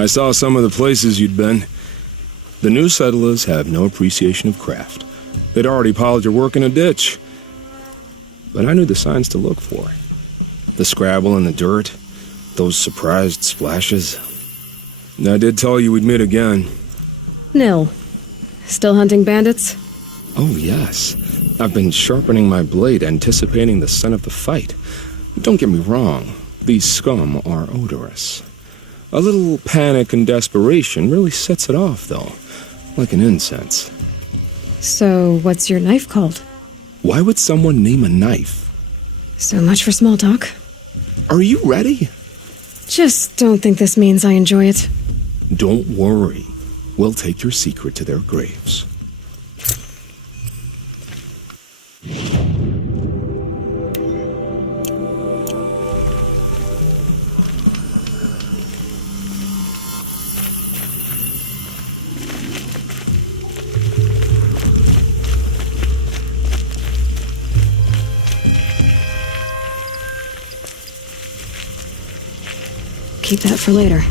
I saw some of the places you'd been. The new settlers have no appreciation of craft. They'd already piled your work in a ditch. But I knew the signs to look for. The scrabble in the dirt, those surprised splashes. I did tell you we'd meet again. Nil. Still hunting bandits? Oh, yes. I've been sharpening my blade, anticipating the scent of the fight. Don't get me wrong, these scum are odorous. A little panic and desperation really sets it off, though, like an incense. So, what's your knife called? Why would someone name a knife? So much for small talk. Are you ready? Just don't think this means I enjoy it. Don't worry. We'll take your secret to their graves. Keep that for later.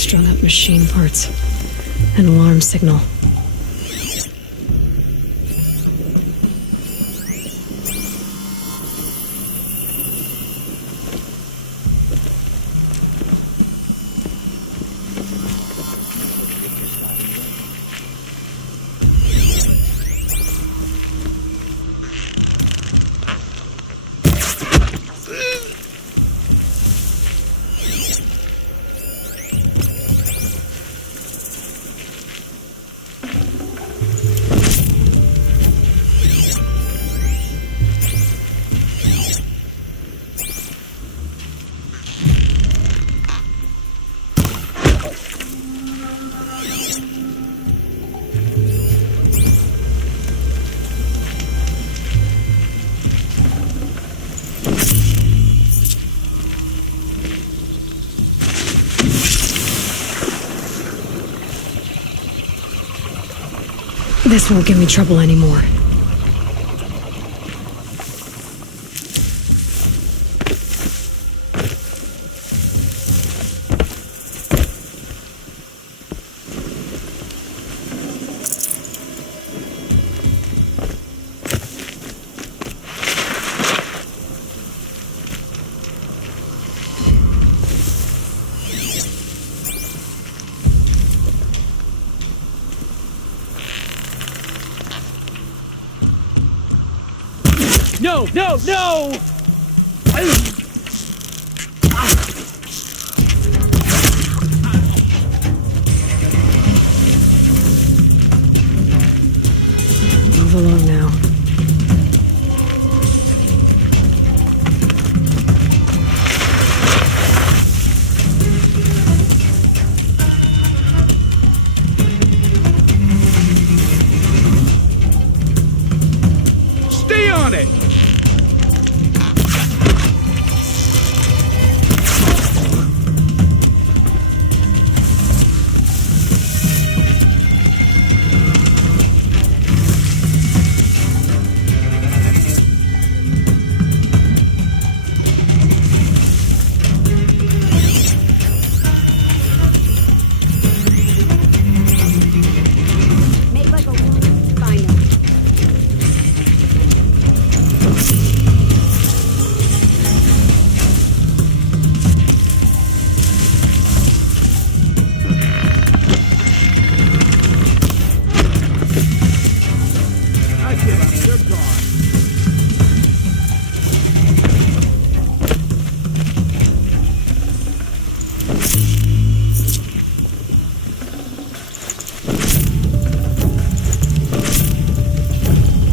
strung up machine parts. An alarm signal. This won't give me trouble anymore. No, no, no! Move along now. Stay on it! Make like a woman. Find him. I give up. They're gone.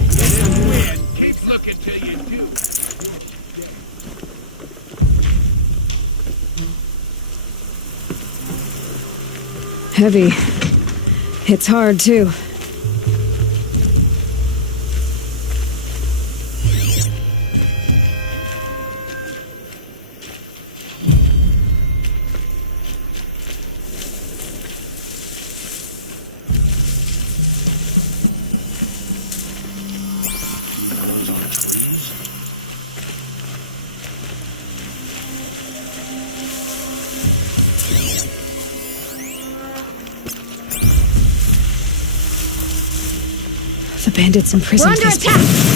It is weird. Keep looking till you do. Heavy. It's hard, too. The bandits imprisoned We're under these attack!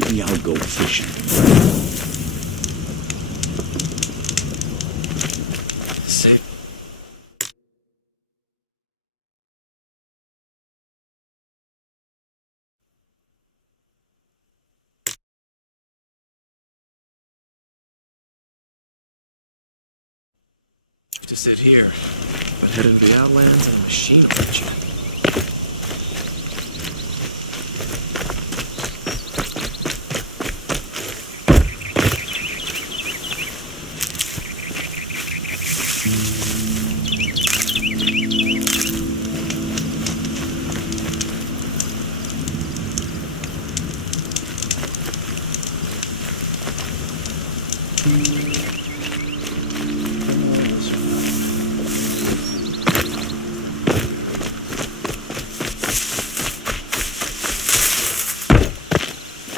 Maybe I'll go fishing. Sit. To sit here, but head into the Outlands in a machine adventure.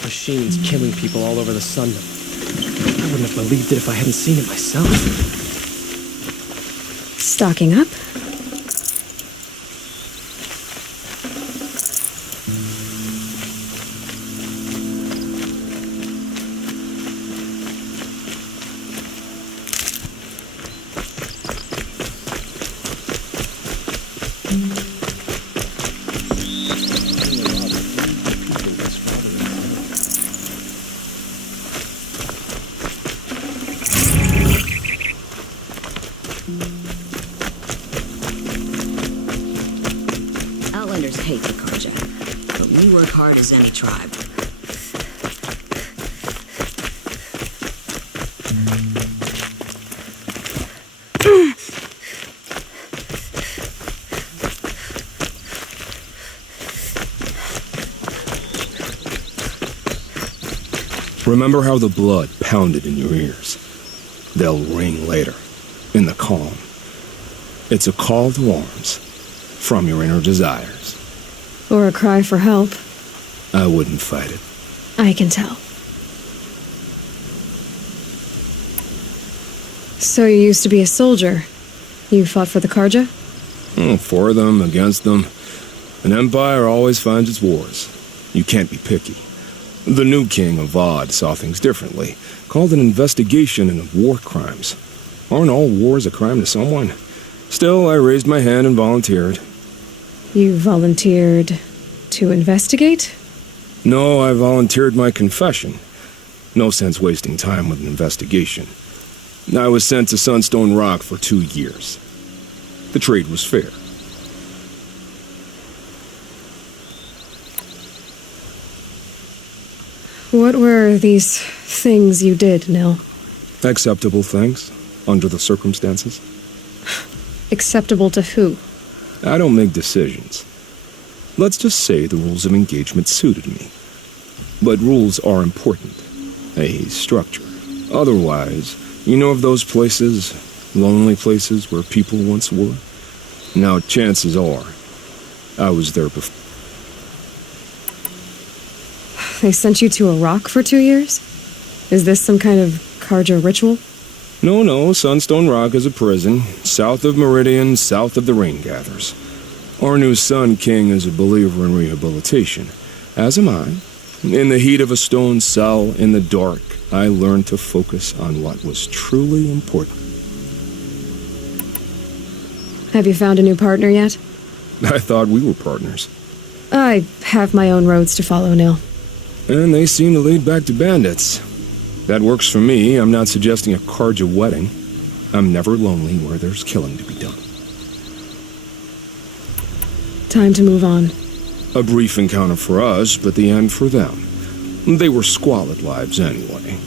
Machines killing people all over the sun. I wouldn't have believed it if I hadn't seen it myself. Stocking up? Outlanders hate the Karja, but we work hard as any tribe. Remember how the blood pounded in your ears. They'll ring later, in the calm. It's a call to arms, from your inner desires. Or a cry for help. I wouldn't fight it. I can tell. So you used to be a soldier. You fought for the Karja? For them, against them. An empire always finds its wars. You can't be picky. The new king of Vod saw things differently, called an investigation into war crimes. Aren't all wars a crime to someone? Still, I raised my hand and volunteered. You volunteered to investigate? No, I volunteered my confession. No sense wasting time with an investigation. I was sent to Sunstone Rock for 2 years. The trade was fair. What were these things you did, Nil? Acceptable things, under the circumstances. Acceptable to who? I don't make decisions. Let's just say the rules of engagement suited me. But rules are important. A structure. Otherwise, you know of those places, lonely places where people once were? Now, chances are, I was there before. They sent you to a rock for 2 years? Is this some kind of Karja ritual? No, Sunstone Rock is a prison, south of Meridian, south of the Rain Gatherers. Our new Sun King is a believer in rehabilitation, as am I. In the heat of a stone cell, in the dark, I learned to focus on what was truly important. Have you found a new partner yet? I thought we were partners. I have my own roads to follow, Nil. And they seem to lead back to bandits. That works for me. I'm not suggesting a Karja wedding. I'm never lonely where there's killing to be done. Time to move on. A brief encounter for us, but the end for them. They were squalid lives anyway.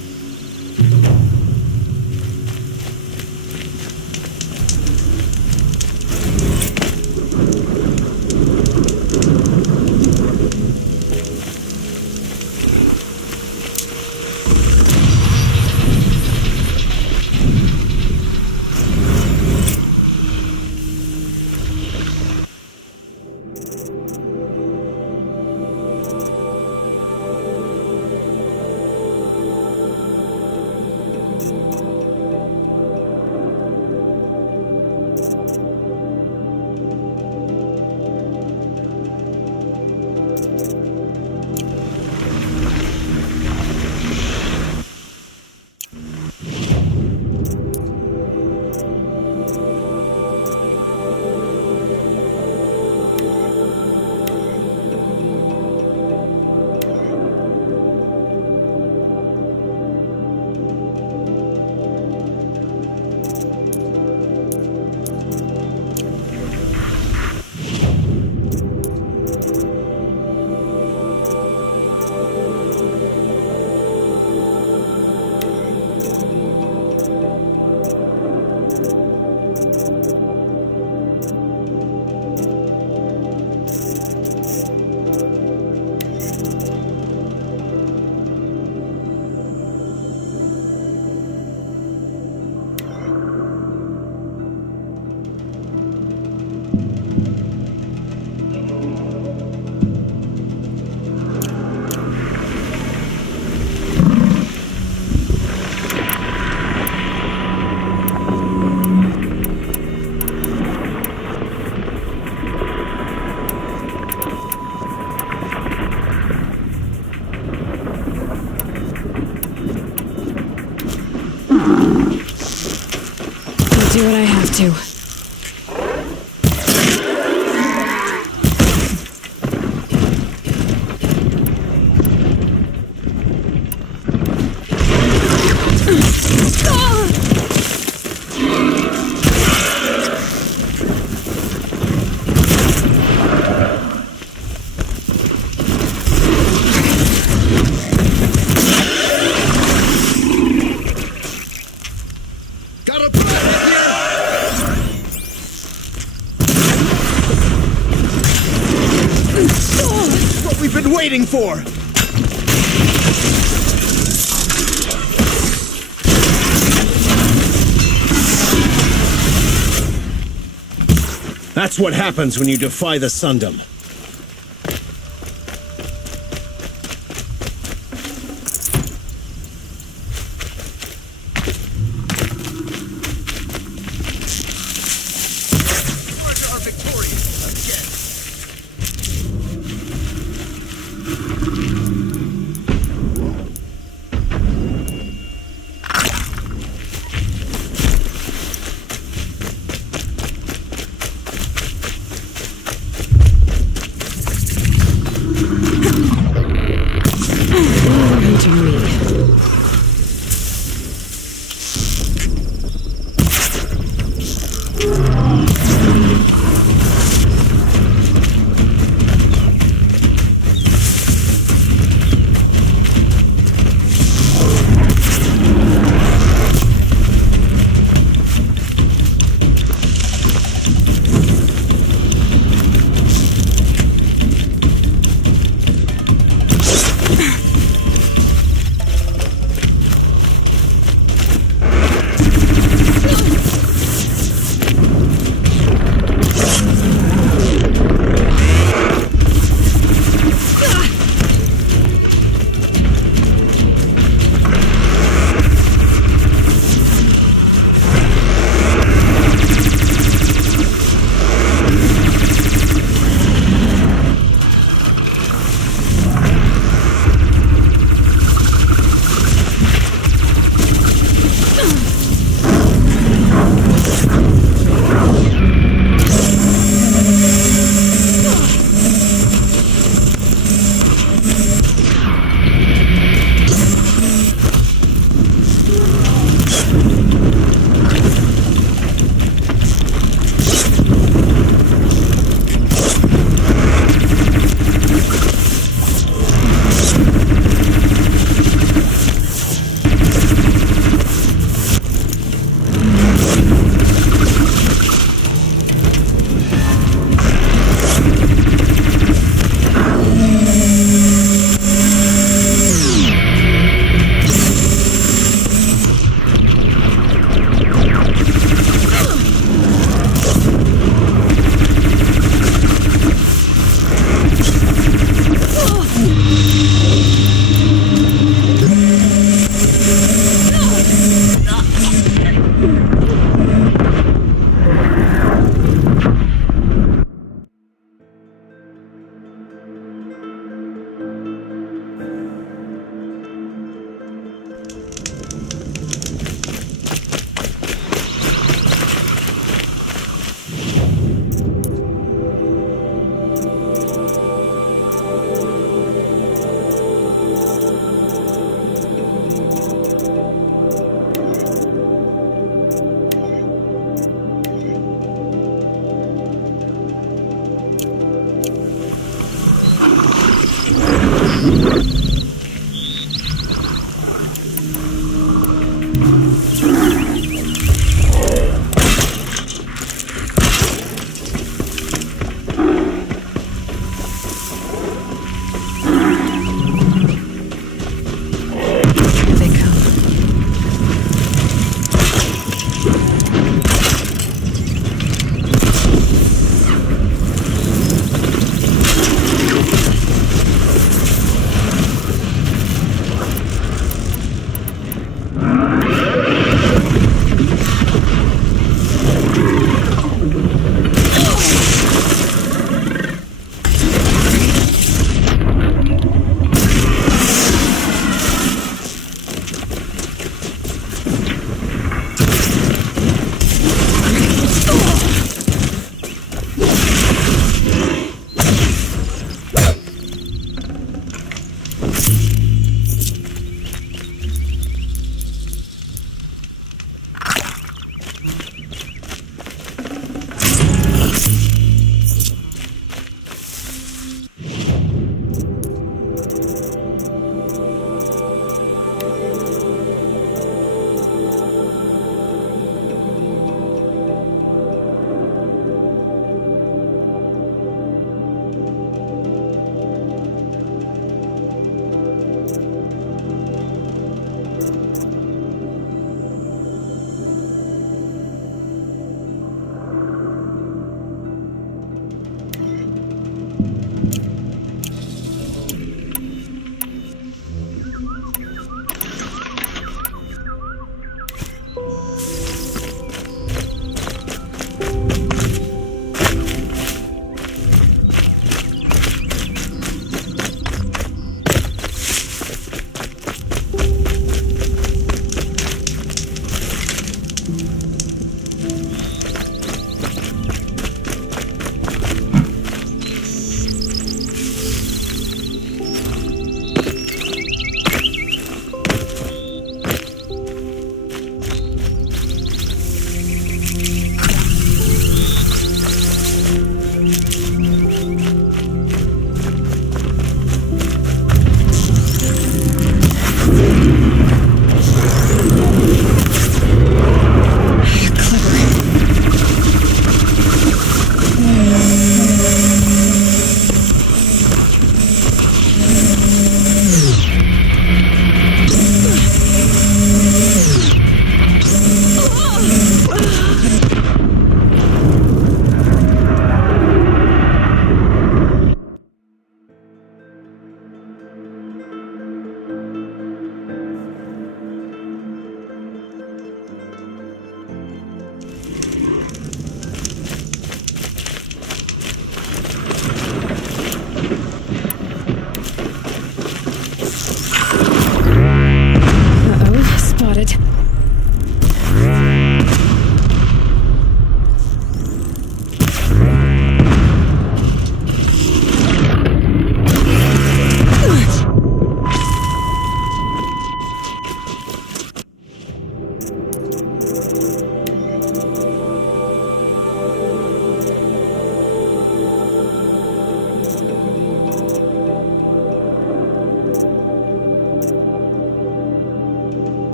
do what I have to. Waiting for. That's what happens when you defy the Sundom.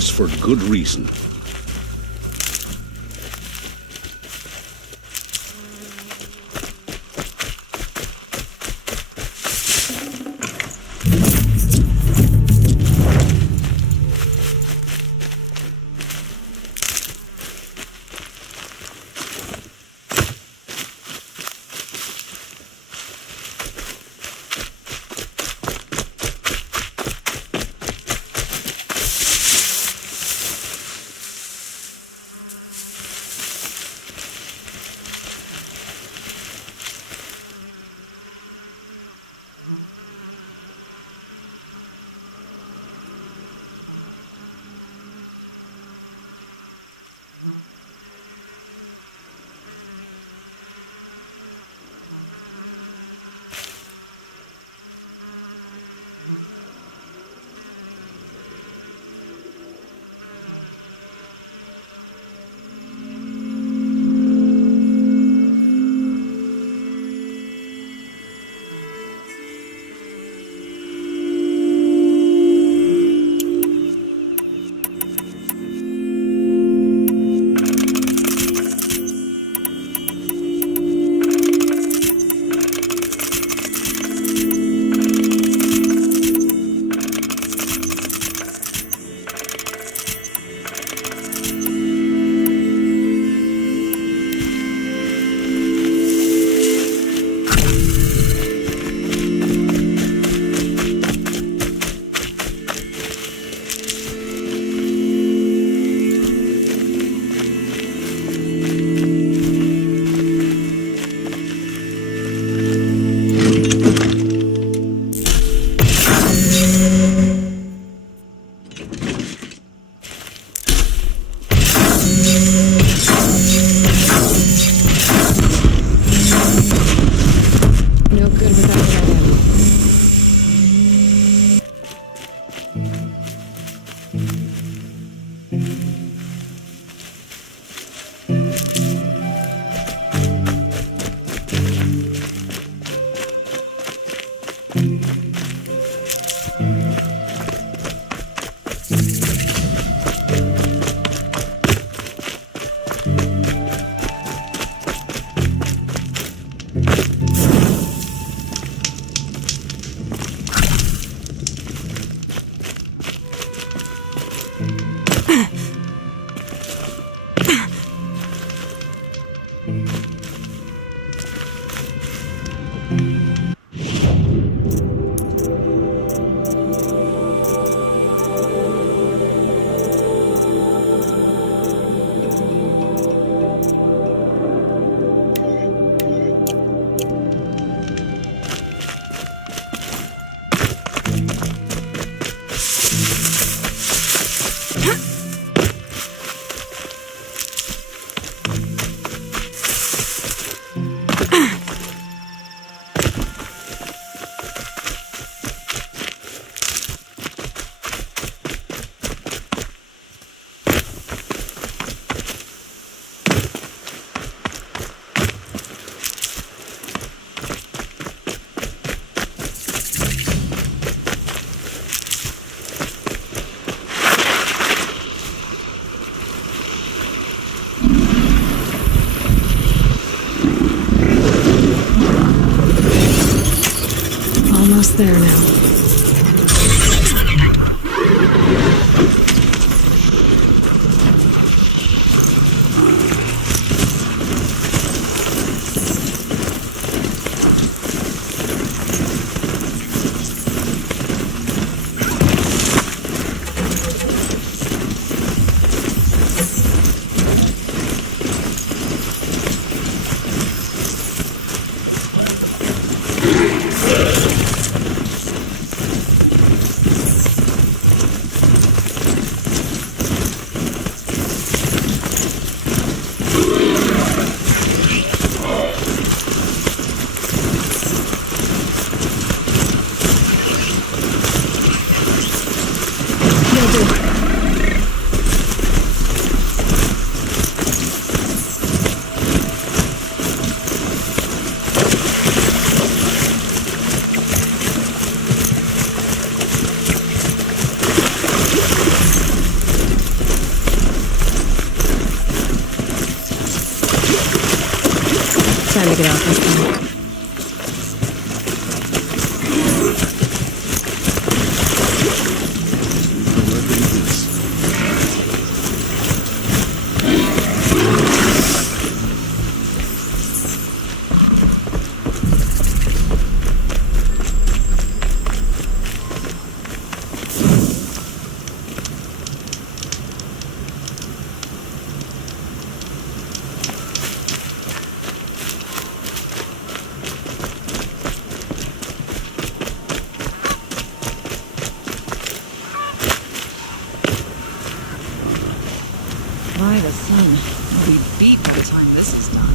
us for good reason. Almost there now. Time to get off this thing. By the sun, we'll be beat by the time this is done.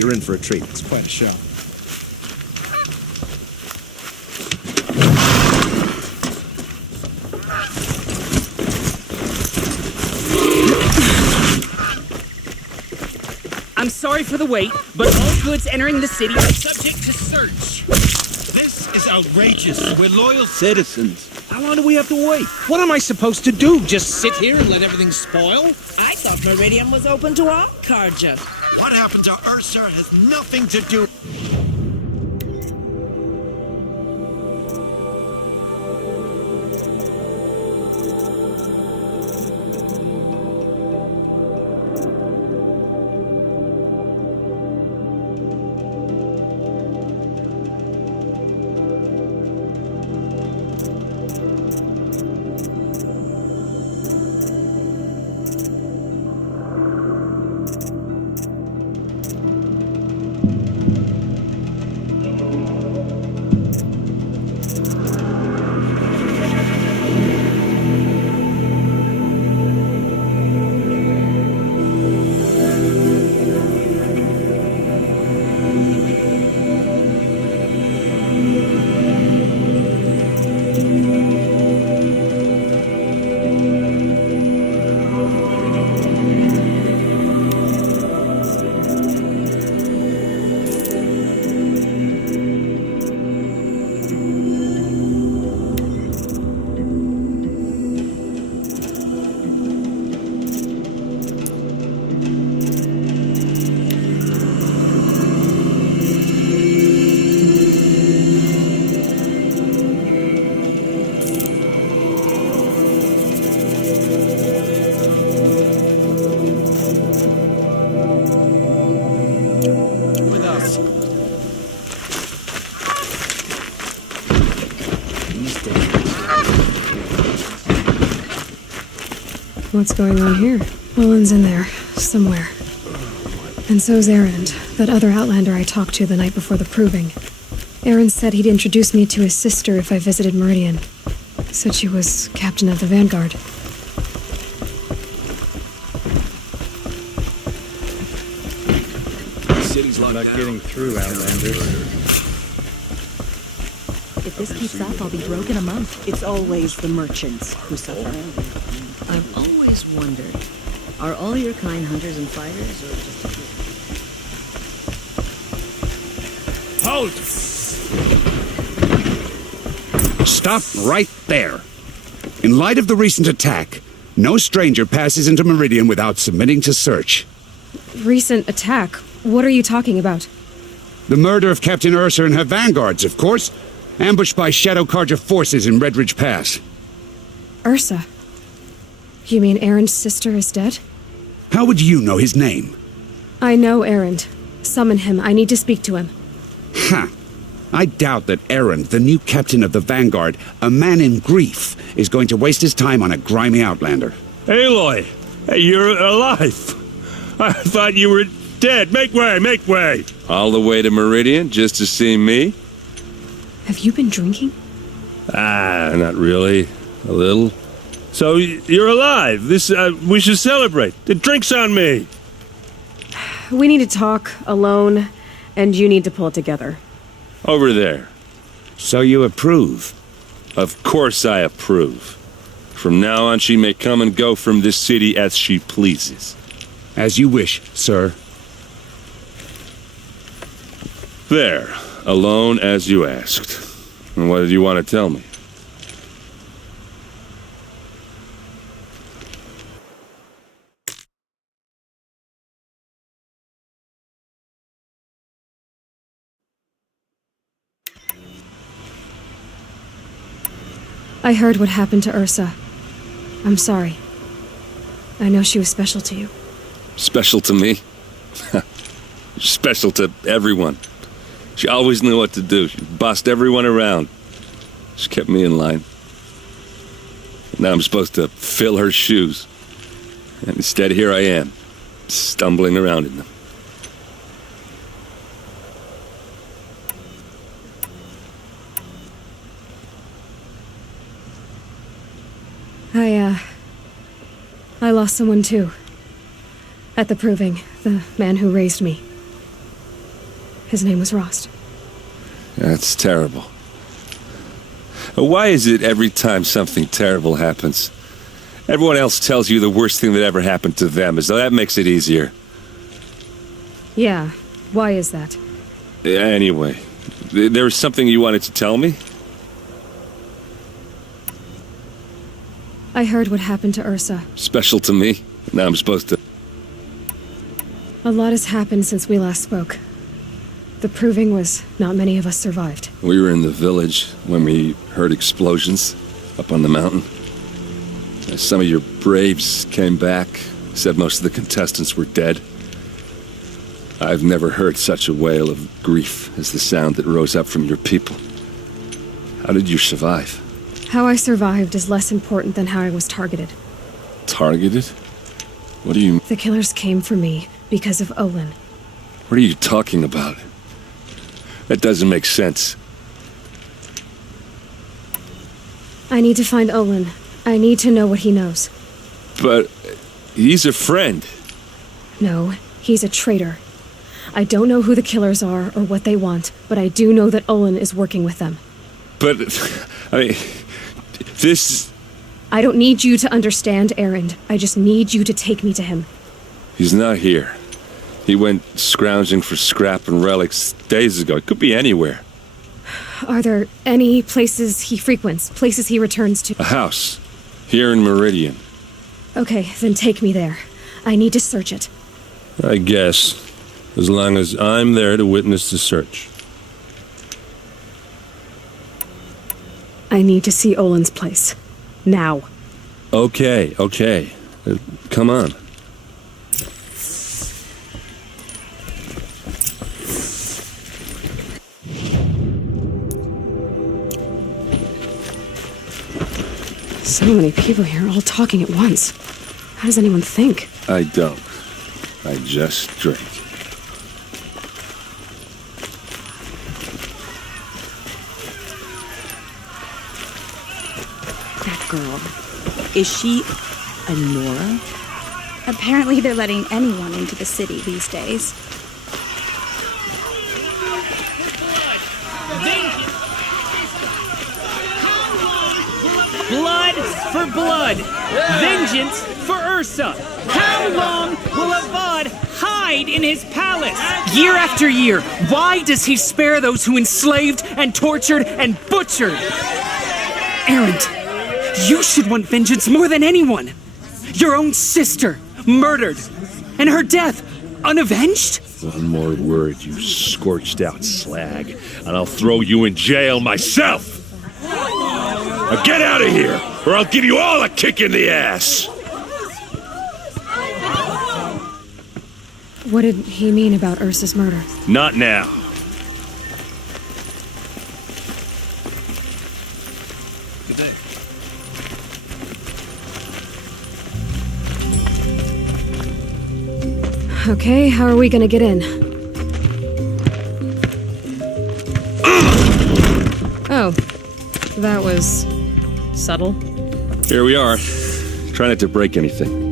You're in for a treat. It's quite a show. I'm sorry for the wait, but all goods entering the city are Subject to search. This is outrageous. We're loyal citizens. How long do we have to wait? What am I supposed to do? Just sit here and let everything spoil? I thought Meridian was open to all Karja. What happened to Ursa has nothing to do. What's going on here? Olin's in there, somewhere. And so's Erend, that other Outlander I talked to the night before the proving. Erend said he'd introduce me to his sister if I visited Meridian. Said she was captain of the Vanguard. Not getting through, Outlander. If this keeps up, I'll be broke in a month. It's always the merchants who suffer. I've always wondered, are all your kind hunters and fighters, or just a few? Halt! Stop right there. In light of the recent attack, no stranger passes into Meridian without submitting to search. Recent attack? What are you talking about? The murder of Captain Ursa and her vanguards, of course. Ambushed by Shadow Carja forces in Redridge Pass. Ursa? You mean Erend's sister is dead? How would you know his name? I know Erend. Summon him. I need to speak to him. Ha! I doubt that Erend, the new captain of the Vanguard, a man in grief, is going to waste his time on a grimy outlander. Aloy, you're alive. I thought you were dead. Make way, make way. All the way to Meridian just to see me? Have you been drinking? Not really. A little. So you're alive. We should celebrate. The drink's on me. We need to talk alone, and you need to pull it together. Over there. So you approve? Of course I approve. From now on, she may come and go from this city as she pleases. As you wish, sir. There. Alone as you asked. And what did you want to tell me? I heard what happened to Ursa. I'm sorry. I know she was special to you. Special to me? Special to everyone. She always knew what to do. She bossed everyone around. She kept me in line. Now I'm supposed to fill her shoes. And instead, here I am, stumbling around in them. I lost someone too. At the proving, the man who raised me. His name was Rost. That's terrible. Why is it every time something terrible happens, everyone else tells you the worst thing that ever happened to them, as though that makes it easier? Yeah, why is that? Anyway, there was something you wanted to tell me? I heard what happened to Ursa. Special to me? Now I'm supposed to... A lot has happened since we last spoke. The proving was not many of us survived. We were in the village when we heard explosions up on the mountain. Some of your braves came back, said most of the contestants were dead. I've never heard such a wail of grief as the sound that rose up from your people. How did you survive? How I survived is less important than how I was targeted. Targeted? What do you... The killers came for me because of Olin. What are you talking about? That doesn't make sense. I need to find Olin. I need to know what he knows. But he's a friend. No, he's a traitor. I don't know who the killers are or what they want, but I do know that Olin is working with them. But, I mean, this... I don't need you to understand, Erend. I just need you to take me to him. He's not here. He went scrounging for scrap and relics days ago. It could be anywhere. Are there any places he frequents? Places he returns to? A house. Here in Meridian. Okay, then take me there. I need to search it. I guess. As long as I'm there to witness the search. I need to see Olin's place. Now. Okay. Come on. So many people here, all talking at once. How does anyone think? I don't. I just drink. That girl. Is she a Nora? Apparently they're letting anyone into the city these days. Blood for blood. Vengeance for Ursa. How long will Avad hide in his palace? Year after year, why does he spare those who enslaved and tortured and butchered? Erend, you should want vengeance more than anyone. Your own sister, murdered, and her death, unavenged? One more word, you scorched out slag, and I'll throw you in jail myself! Now get out of here, or I'll give you all a kick in the ass! What did he mean about Ursa's murder? Not now. Good day. Okay, how are we gonna get in? Oh, that was subtle. Here we are. Try not to break anything.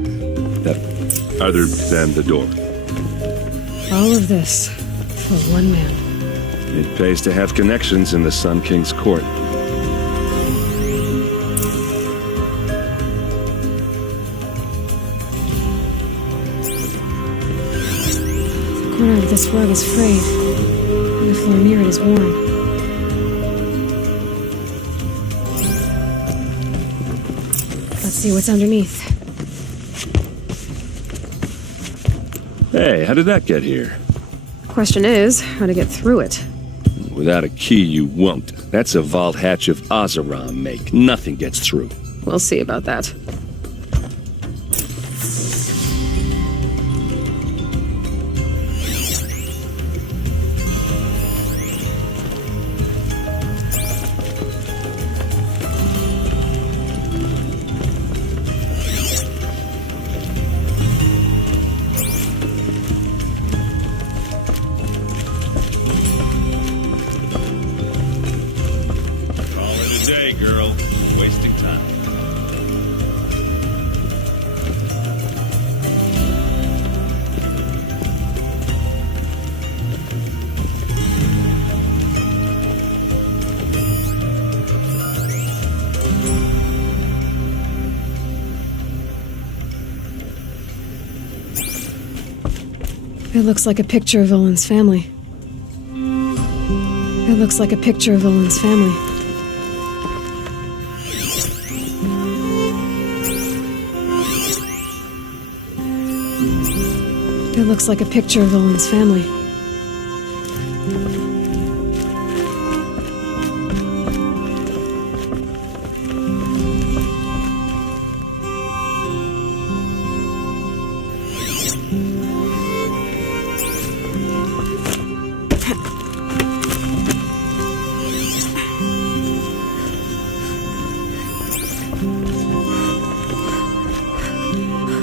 Other than the door. All of this for one man. It pays to have connections in the Sun King's court. The corner of this rug is frayed, and the floor near it is worn. Let's see what's underneath. Hey, how did that get here? Question is, how to get through it. Without a key, you won't. That's a vault hatch of Oseram make. Nothing gets through. We'll see about that. Girl, wasting time. It looks like a picture of Olin's family. It looks like a picture of Olin's family. It looks like a picture of Olin's family.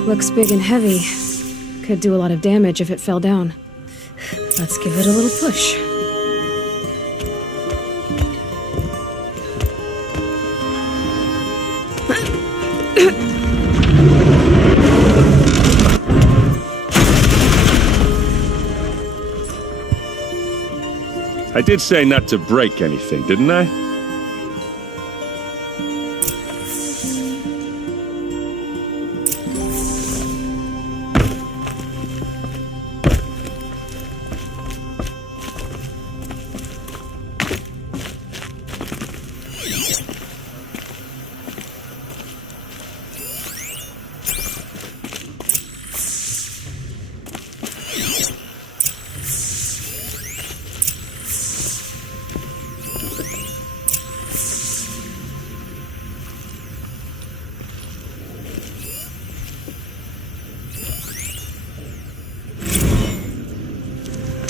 Looks big and heavy. Could do a lot of damage if it fell down. Let's give it a little push. I did say not to break anything, didn't I?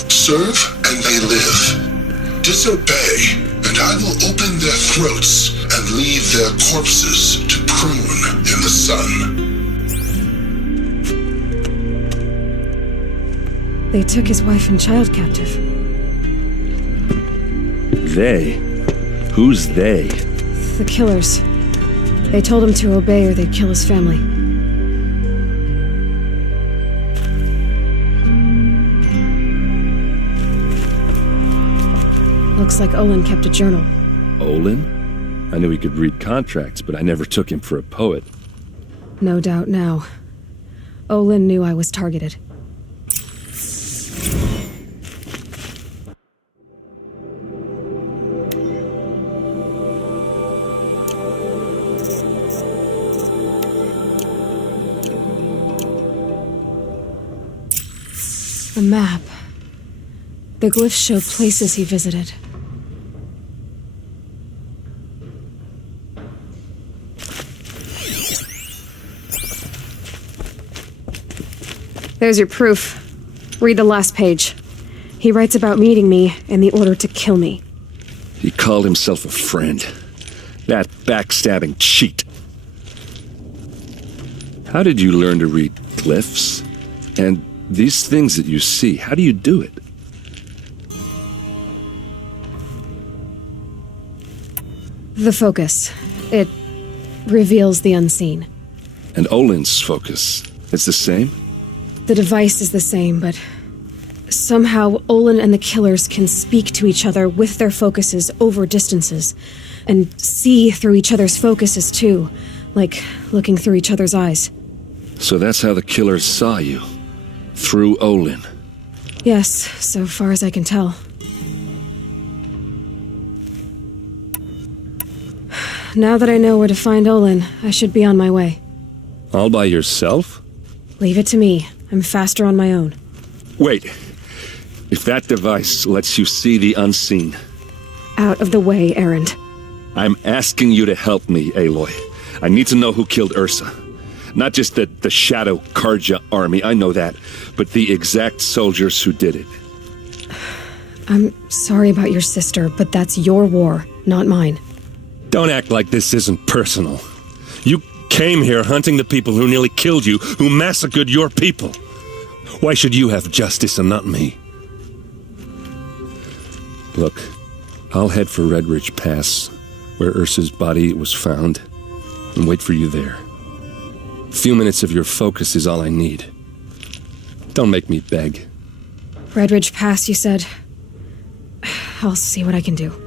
Serve and they live. Disobey, and I will open their throats and leave their corpses to prune in the sun. They took his wife and child captive. They? Who's they? The killers. They told him to obey or they'd kill his family. Looks like Olin kept a journal. Olin? I knew he could read contracts, but I never took him for a poet. No doubt now. Olin knew I was targeted. A map. The glyphs show places he visited. There's your proof. Read the last page. He writes about meeting me and the order to kill me. He called himself a friend. That backstabbing cheat. How did you learn to read glyphs? And these things that you see, how do you do it? The focus. It reveals the unseen. And Olin's focus, it's the same? The device is the same, but somehow Olin and the killers can speak to each other with their focuses over distances, and see through each other's focuses too, like looking through each other's eyes. So that's how the killers saw you? Through Olin? Yes, so far as I can tell. Now that I know where to find Olin, I should be on my way. All by yourself? Leave it to me. I'm faster on my own. Wait. If that device lets you see the unseen... Out of the way, Erend. I'm asking you to help me, Aloy. I need to know who killed Ursa. Not just the Shadow Karja army, I know that, but the exact soldiers who did it. I'm sorry about your sister, but that's your war, not mine. Don't act like this isn't personal. You came here hunting the people who nearly killed you, who massacred your people. Why should you have justice and not me? Look, I'll head for Red Ridge Pass, where Ursa's body was found, and wait for you there. A few minutes of your focus is all I need. Don't make me beg. Red Ridge Pass, you said? I'll see what I can do.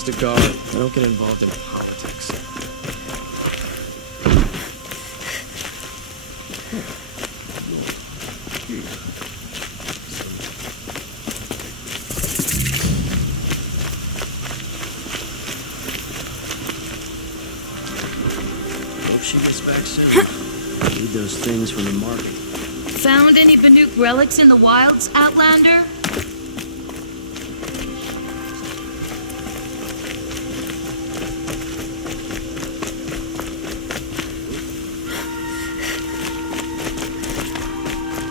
To guard. I don't get involved in politics. Hope she gets back soon. Need those things from the market. Found any Banuk relics in the wilds, Outlander?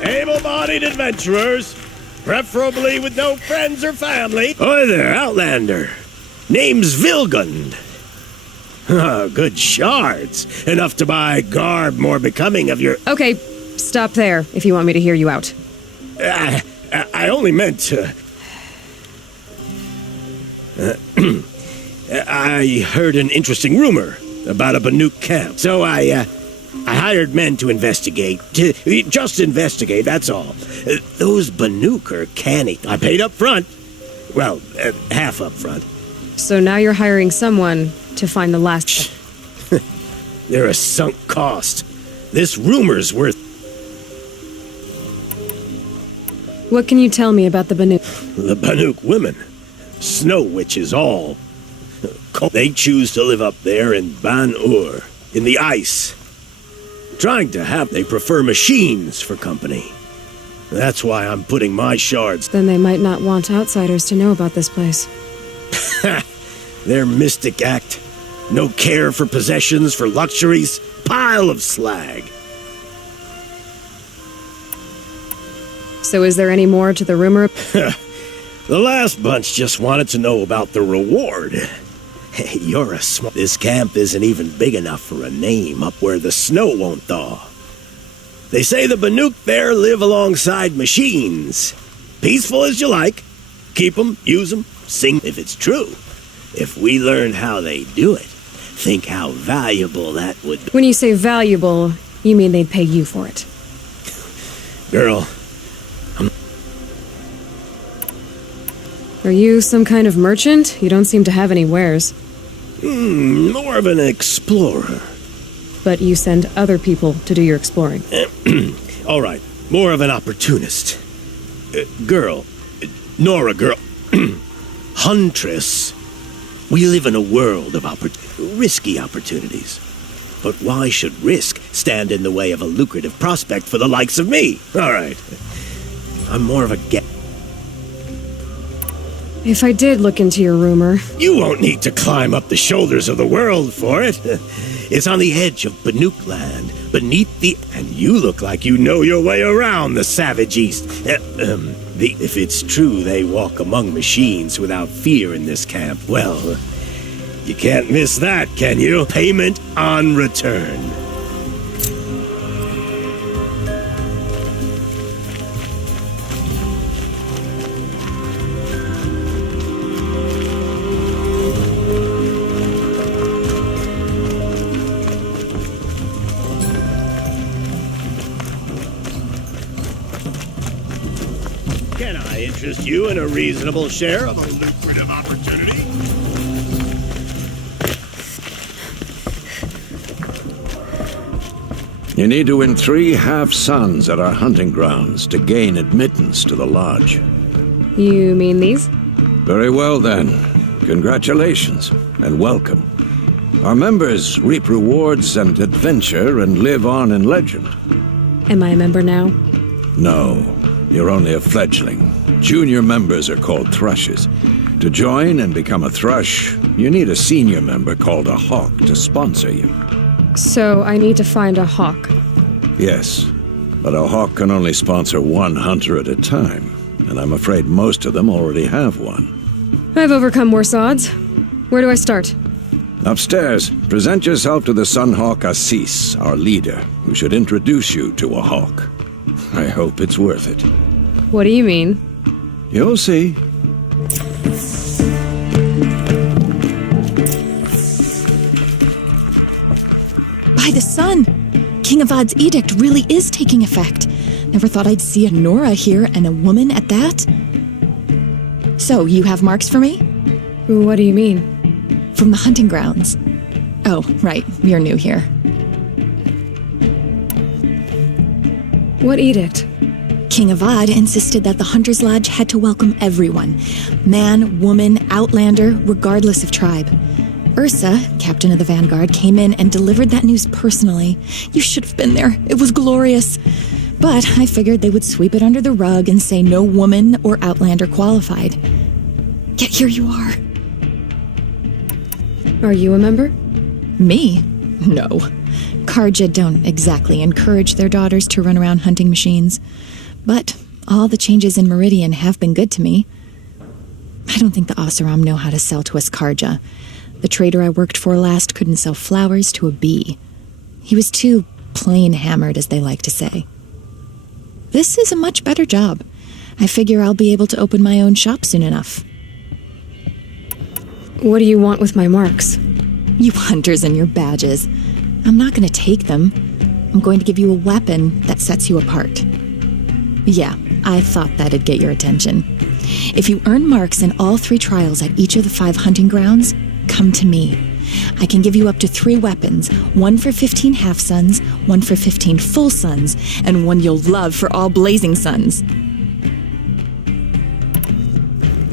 Able-bodied adventurers, preferably with no friends or family. Hi there, Outlander. Name's Vilgund. Good shards. Enough to buy garb more becoming of your... Okay, stop there if you want me to hear you out. I only meant to... I heard an interesting rumor about a Banuk camp, so I hired men to investigate. Just investigate, that's all. Those Banuk are canny. I paid up front. Well, half up front. So now you're hiring someone to find the last... They're a sunk cost. This rumor's worth... What can you tell me about the Banuk? The Banuk women. Snow witches all. They choose to live up there in Ban-Ur, in the ice. They prefer machines for company. That's why I'm putting my shards. Then they might not want outsiders to know about this place. Their mystic act. No care for possessions, for luxuries. Pile of slag. So is there any more to the rumor? The last bunch just wanted to know about the reward. Hey, you're a smart. This camp isn't even big enough for a name up where the snow won't thaw. They say the Banuk there live alongside machines. Peaceful as you like. Keep them, use them, sing if it's true. If we learned how they do it, think how valuable that would be. When you say valuable, you mean they'd pay you for it. Girl, Are you some kind of merchant? You don't seem to have any wares. More of an explorer. But you send other people to do your exploring. All right, more of an opportunist. Nora girl, huntress. We live in a world of risky opportunities. But why should risk stand in the way of a lucrative prospect for the likes of me? All right, I'm more of a If I did look into your rumor... You won't need to climb up the shoulders of the world for it. It's on the edge of Banuk land, beneath the... And you look like you know your way around the savage east. If it's true they walk among machines without fear in this camp, well, you can't miss that, can you? Payment on return. Can I interest you in a reasonable share of a lucrative opportunity? You need to win 3 half-suns at our hunting grounds to gain admittance to the lodge. You mean these? Very well then. Congratulations and welcome. Our members reap rewards and adventure and live on in legend. Am I a member now? No, you're only a fledgling. Junior members are called thrushes. To join and become a thrush, you need a senior member called a hawk to sponsor you. So I need to find a hawk. Yes, but a hawk can only sponsor 1 hunter at a time, and I'm afraid most of them already have one. I've overcome worse odds. Where do I start? Upstairs, present yourself to the Sunhawk Assis, our leader, who should introduce you to a hawk. I hope it's worth it. What do you mean? You'll see. By the sun! King Avad's edict really is taking effect. Never thought I'd see a Nora here and a woman at that. So, you have marks for me? What do you mean? From the hunting grounds. Oh, right, you're new here. What edict? King Avad insisted that the Hunter's Lodge had to welcome everyone. Man, woman, outlander, regardless of tribe. Ursa, captain of the Vanguard, came in and delivered that news personally. You should have been there. It was glorious. But I figured they would sweep it under the rug and say no woman or outlander qualified. Yet here you are. Are you a member? Me? No. Karja don't exactly encourage their daughters to run around hunting machines. But all the changes in Meridian have been good to me. I don't think the Oseram know how to sell to us Karja. The trader I worked for last couldn't sell flowers to a bee. He was too plain hammered, as they like to say. This is a much better job. I figure I'll be able to open my own shop soon enough. What do you want with my marks? You hunters and your badges. I'm not going to take them. I'm going to give you a weapon that sets you apart. Yeah, I thought that'd get your attention. If you earn marks in all 3 trials at each of the 5 hunting grounds, come to me. I can give you up to 3 weapons, 1 for 15 half-suns, 1 for 15 full suns, and 1 you'll love for all blazing suns.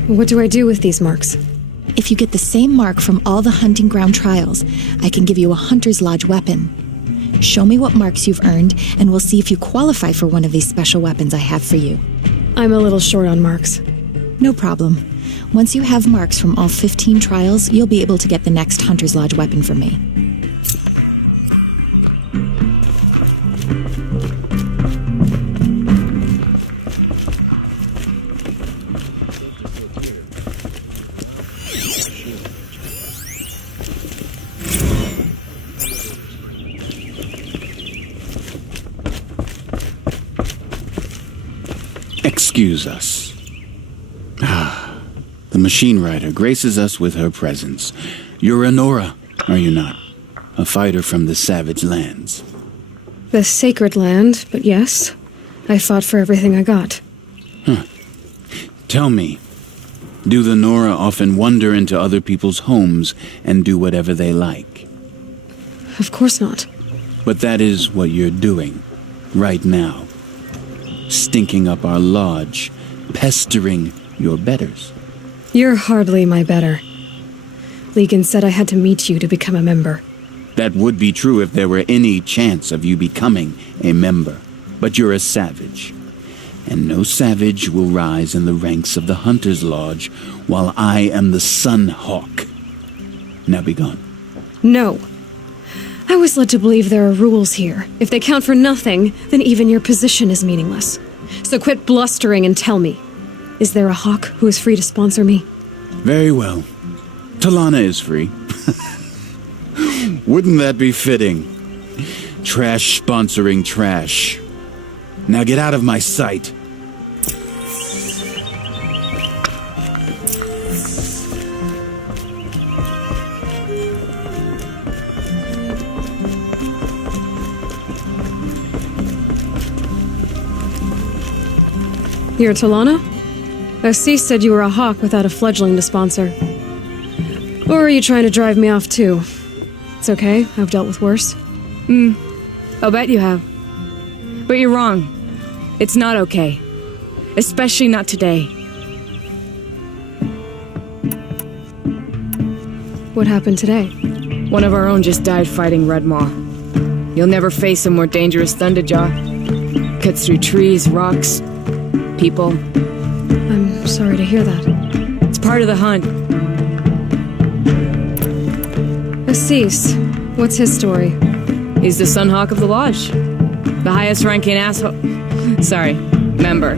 What do I do with these marks? If you get the same mark from all the hunting ground trials, I can give you a Hunter's Lodge weapon. Show me what marks you've earned, and we'll see if you qualify for one of these special weapons I have for you. I'm a little short on marks. No problem. Once you have marks from all 15 trials, you'll be able to get the next Hunter's Lodge weapon from me. Excuse us. The machine rider graces us with her presence. You're Honora, are you not? A fighter from the savage lands. The sacred land, but yes. I fought for everything I got. Tell me, do the Nora often wander into other people's homes and do whatever they like? Of course not. But that is what you're doing, right now. Stinking up our lodge, pestering your betters. You're hardly my better. Legan said I had to meet you to become a member. That would be true if there were any chance of you becoming a member. But you're a savage. And no savage will rise in the ranks of the Hunter's Lodge while I am the Sun Hawk. Now be gone. No. I was led to believe there are rules here. If they count for nothing, then even your position is meaningless. So quit blustering and tell me. Is there a hawk who is free to sponsor me? Very well. Talana is free. Wouldn't that be fitting? Trash sponsoring trash. Now get out of my sight. You're Talana? Assis said you were a hawk without a fledgling to sponsor. Or are you trying to drive me off too? It's okay, I've dealt with worse. I'll bet you have. But you're wrong. It's not okay. Especially not today. What happened today? One of our own just died fighting Red Maw. You'll never face a more dangerous Thunderjaw. Cuts through trees, rocks, people. I'm sorry to hear that. It's part of the hunt. Assis, what's his story? He's the Sunhawk of the Lodge. The highest ranking member.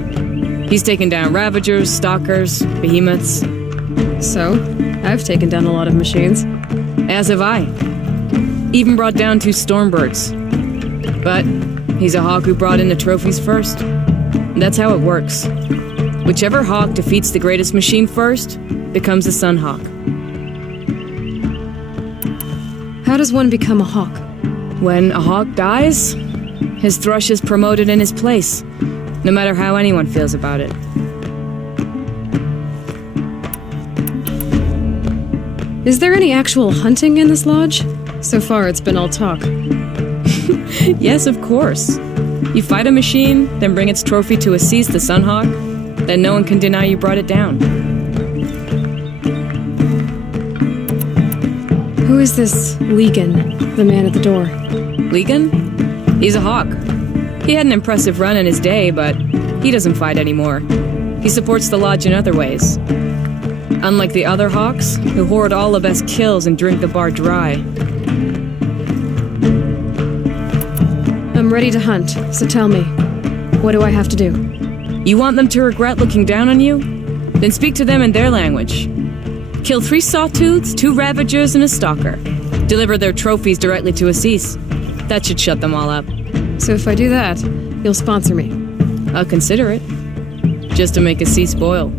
He's taken down Ravagers, Stalkers, Behemoths. So, I've taken down a lot of machines. As have I. Even brought down 2 Stormbirds. But he's a hawk who brought in the trophies first. That's how it works. Whichever hawk defeats the greatest machine first becomes a Sunhawk. How does one become a hawk? When a hawk dies, his thrush is promoted in his place, no matter how anyone feels about it. Is there any actual hunting in this lodge? So far, it's been all talk. Yes, of course. You fight a machine, then bring its trophy to Assis the Sunhawk, then no one can deny you brought it down. Who is this Legan, the man at the door? Legan? He's a hawk. He had an impressive run in his day, but he doesn't fight anymore. He supports the lodge in other ways. Unlike the other hawks, who hoard all the best kills and drink the bar dry. I'm ready to hunt, so tell me, what do I have to do? You want them to regret looking down on you? Then speak to them in their language. Kill 3 Sawtooths, 2 Ravagers, and a Stalker. Deliver their trophies directly to Assis. That should shut them all up. So if I do that, you'll sponsor me? I'll consider it. Just to make Assis spoil.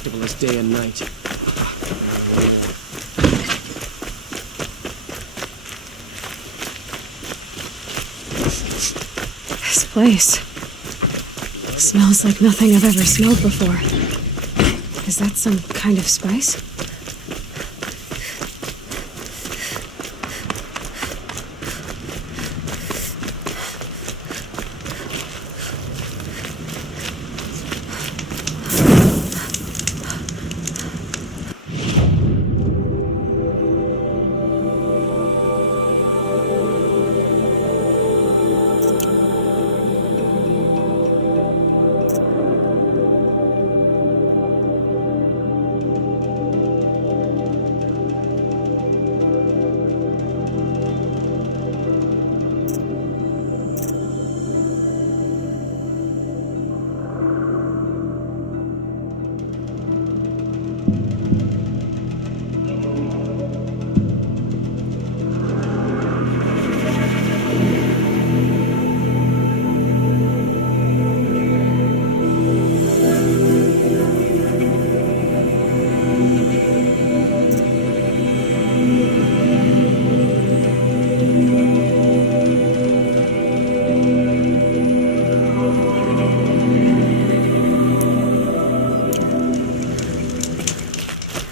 predictable as day and night. This place smells like nothing I've ever smelled before. Is that some kind of spice?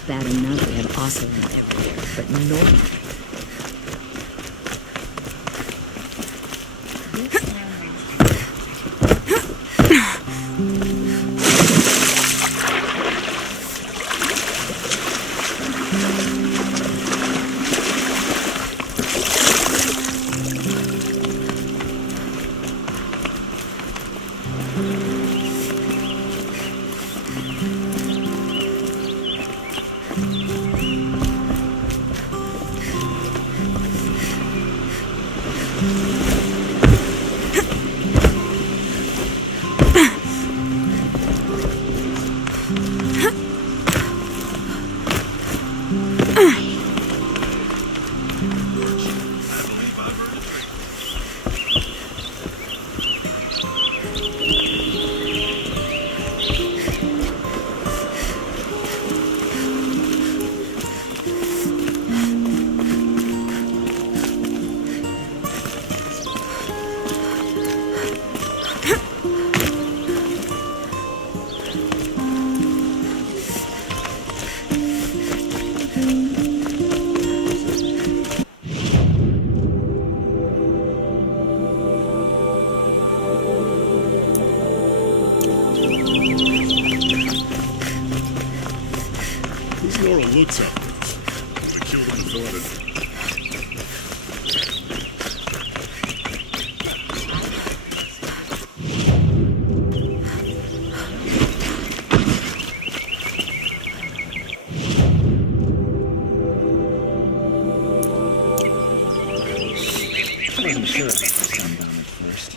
Bad enough we have Ocelot everywhere, but north. Looks up. They killed him before it. I wasn't sure about the sundown at first.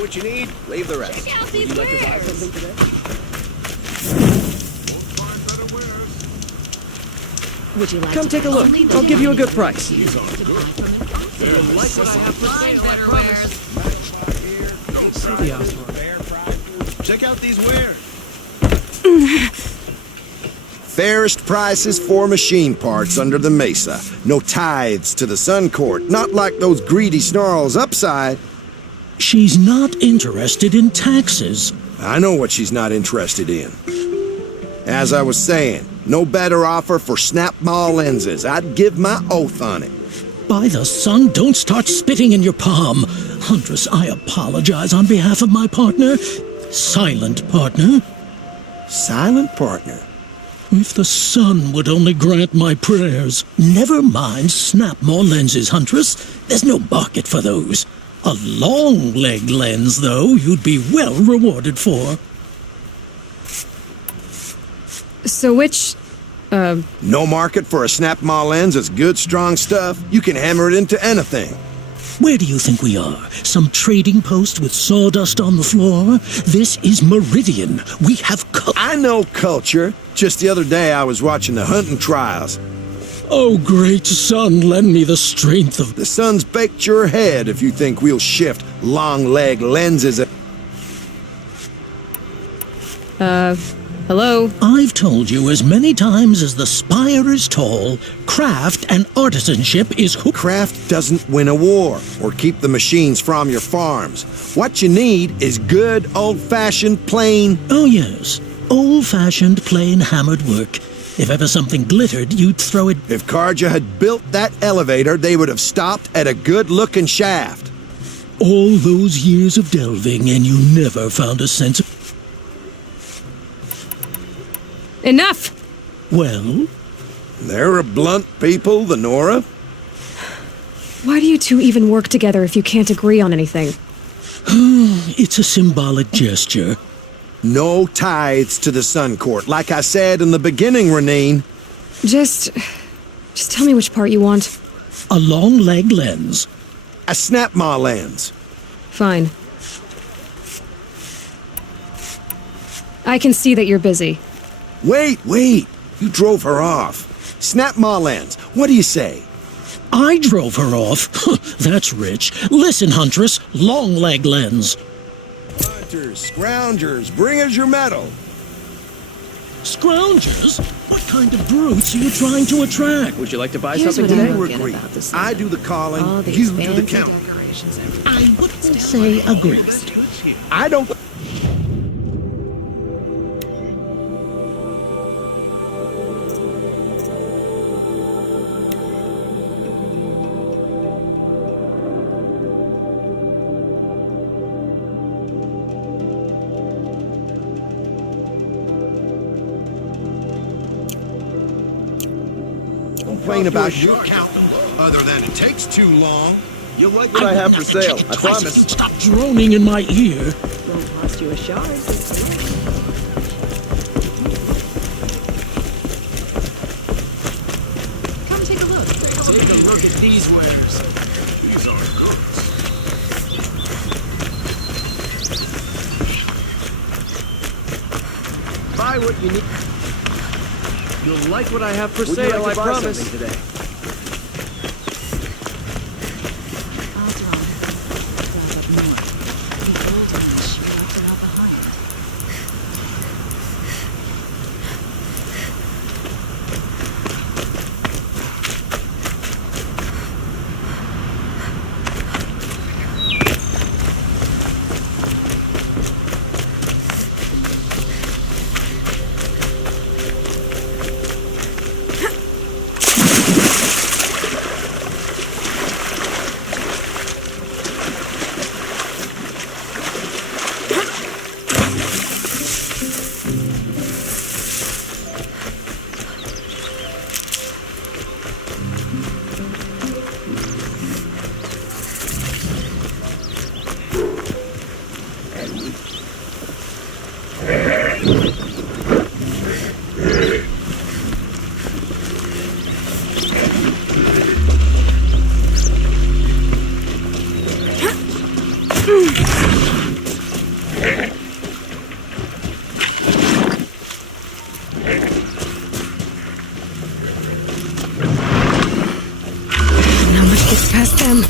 What you need, leave the rest. Check out Would these you like to buy wares. something today? Would you like Come to take a look. I'll give you a good price. Check out these wares. Fairest prices for machine parts under the mesa. No tithes to the Sun Court. Not like those greedy snarls upside. She's not interested in taxes. I know what she's not interested in. As I was saying, no better offer for snap-maw lenses. I'd give my oath on it. By the sun, don't start spitting in your palm. Huntress, I apologize on behalf of my partner. Silent partner. Silent partner? If the sun would only grant my prayers. Never mind snap-maw lenses, Huntress. There's no market for those. A long-leg lens, though, you'd be well rewarded for. So which, No market for a snap-maw lens is good, strong stuff. You can hammer it into anything. Where do you think we are? Some trading post with sawdust on the floor? This is Meridian. We have I know culture. Just the other day I was watching the hunting trials. Oh, great sun, lend me the strength of... The sun's baked your head if you think we'll shift long-leg lenses. Hello? I've told you as many times as the spire is tall, craft and artisanship is... Craft doesn't win a war or keep the machines from your farms. What you need is good, old-fashioned, plain... Oh, yes. Old-fashioned, plain hammered work. If ever something glittered, you'd throw it... If Karja had built that elevator, they would have stopped at a good-looking shaft. All those years of delving, and you never found a sense of... Enough! Well? They're a blunt people, the Nora. Why do you two even work together if you can't agree on anything? It's a symbolic gesture. No tithes to the Sun Court, like I said in the beginning, Renine. Just tell me which part you want. A long-leg lens. A snap-maw lens. Fine. I can see that you're busy. Wait. You drove her off. Snap-maw lens. What do you say? I drove her off? That's rich. Listen, Huntress. Long-leg lens. Hunters, scroungers, bring us your metal. Scroungers? What kind of brutes are you trying to attract? Would you like to buy Here's something what I today? don't get about this I do the calling, All you these do the fancy counting. decorations. I wouldn't say agree. I don't... complain about you counting, other than it takes too long. You'll like what I have for sale, I promise. Stop droning in my ear. Won't cost you a shard. Come take a look. Take a look at these wares. These are goods. Buy what you need. You'll like what I have for Would you sale, like to I buy promise. something today? I'll draw. Drive up north. Be full touch. What's not behind? Past them.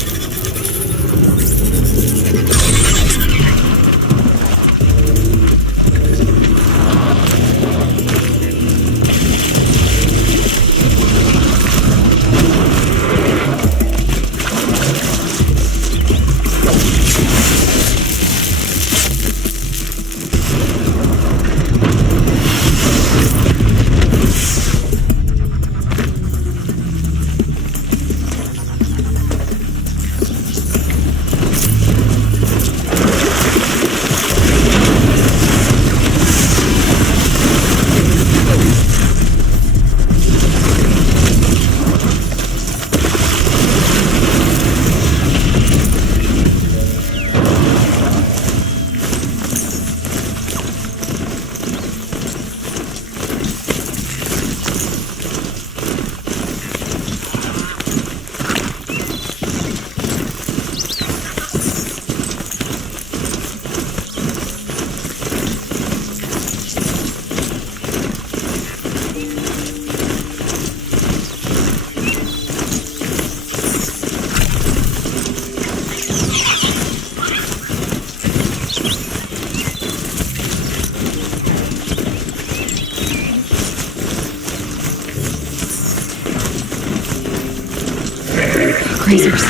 Grazers.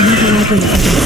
Another labyrinth.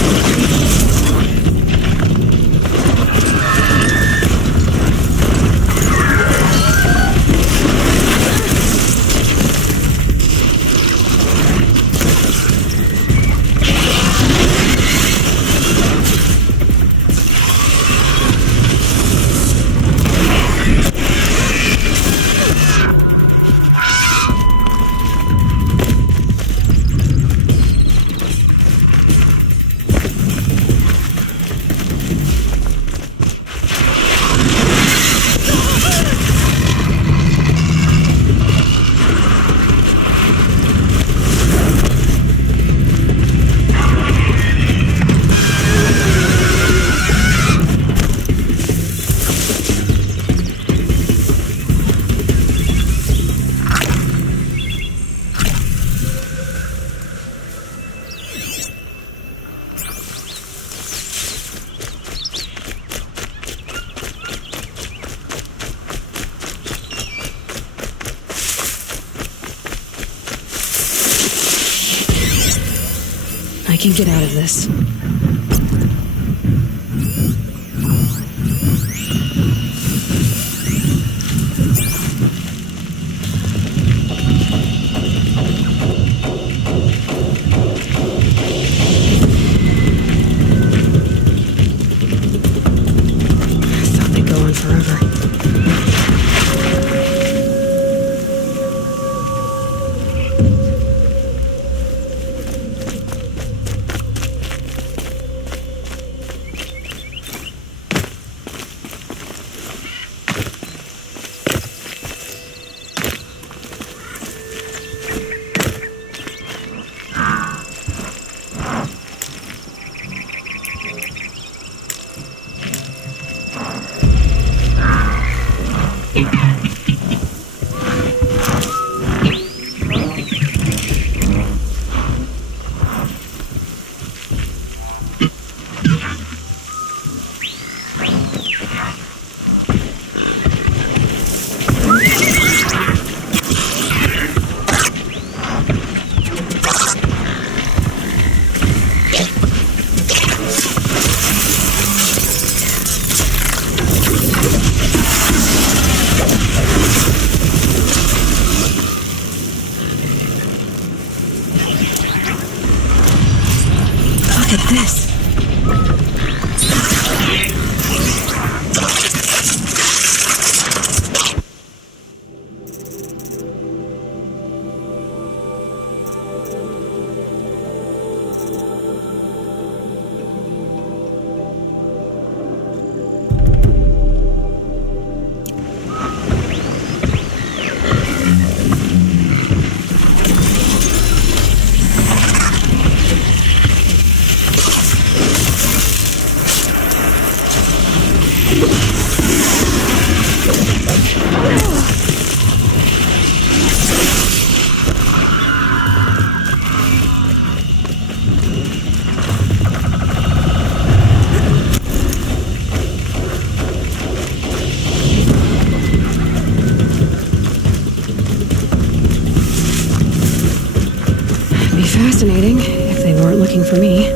I can get out of this. I thought they'd go on forever. Look at this. fascinating, if they weren't looking for me.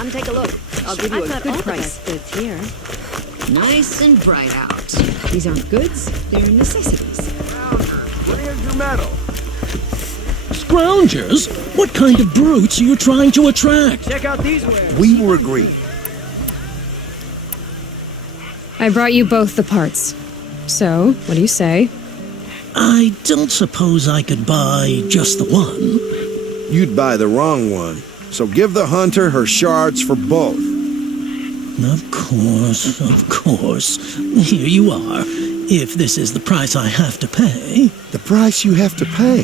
Come take a look. I'll give you a good price. Goods here. Nice and bright out. These aren't goods, they're necessities. Where's your metal? Scroungers? What kind of brutes are you trying to attract? Check out these wares. We were agreed. I brought you both the parts. So, what do you say? I don't suppose I could buy just the one. You'd buy the wrong one. So give the hunter her shards for both. Of course, of course. Here you are. If this is the price I have to pay. The price you have to pay?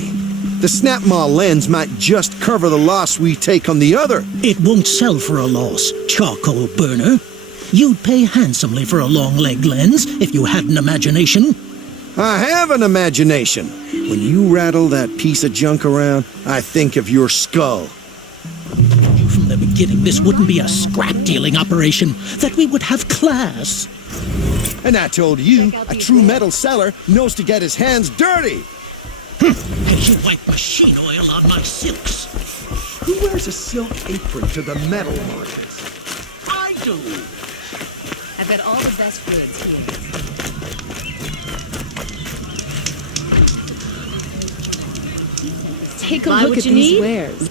The Snapmaw lens might just cover the loss we take on the other. It won't sell for a loss, charcoal burner. You'd pay handsomely for a long-leg lens if you had an imagination. I have an imagination. When you rattle that piece of junk around, I think of your skull. From the beginning, this wouldn't be a scrap-dealing operation, that we would have class. And I told you, a true metal seller knows to get his hands dirty. And you wipe machine oil on my silks. Who wears a silk apron to the metal markets? I do. I've got all the best goods here. Take a look at these wares.